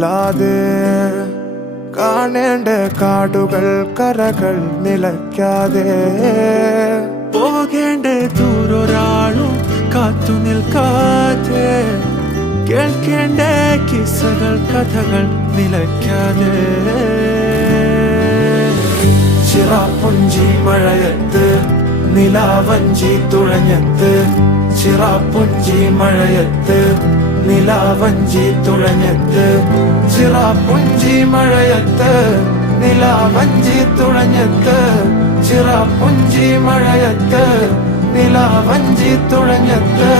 അല്ലാതെ കാണേണ്ട കാടുകൾ കരകൾ നിലയ്ക്കാതെ പോകേണ്ട ദൂരൊരാളും കാത്തു നിൽക്കാതെ കേൾക്കേണ്ട കിസ്സകൾ കഥകൾ നിലയ്ക്കാതെ ചിറാപ്പുഞ്ചി മഴയത്ത് നിലാവഞ്ചി തുഴഞ്ഞത്ത് ചിറാപ്പുഞ്ചി മഴയത്ത് നിലാവഞ്ചി തുഴഞ്ഞത്ത് ചിറാപ്പുഞ്ചി മഴയത്ത് നിലാവഞ്ചി തുഴഞ്ഞത്ത് ചിറാപ്പുഞ്ചി മഴയത്ത് നിലാവഞ്ചി തുഴഞ്ഞത്ത്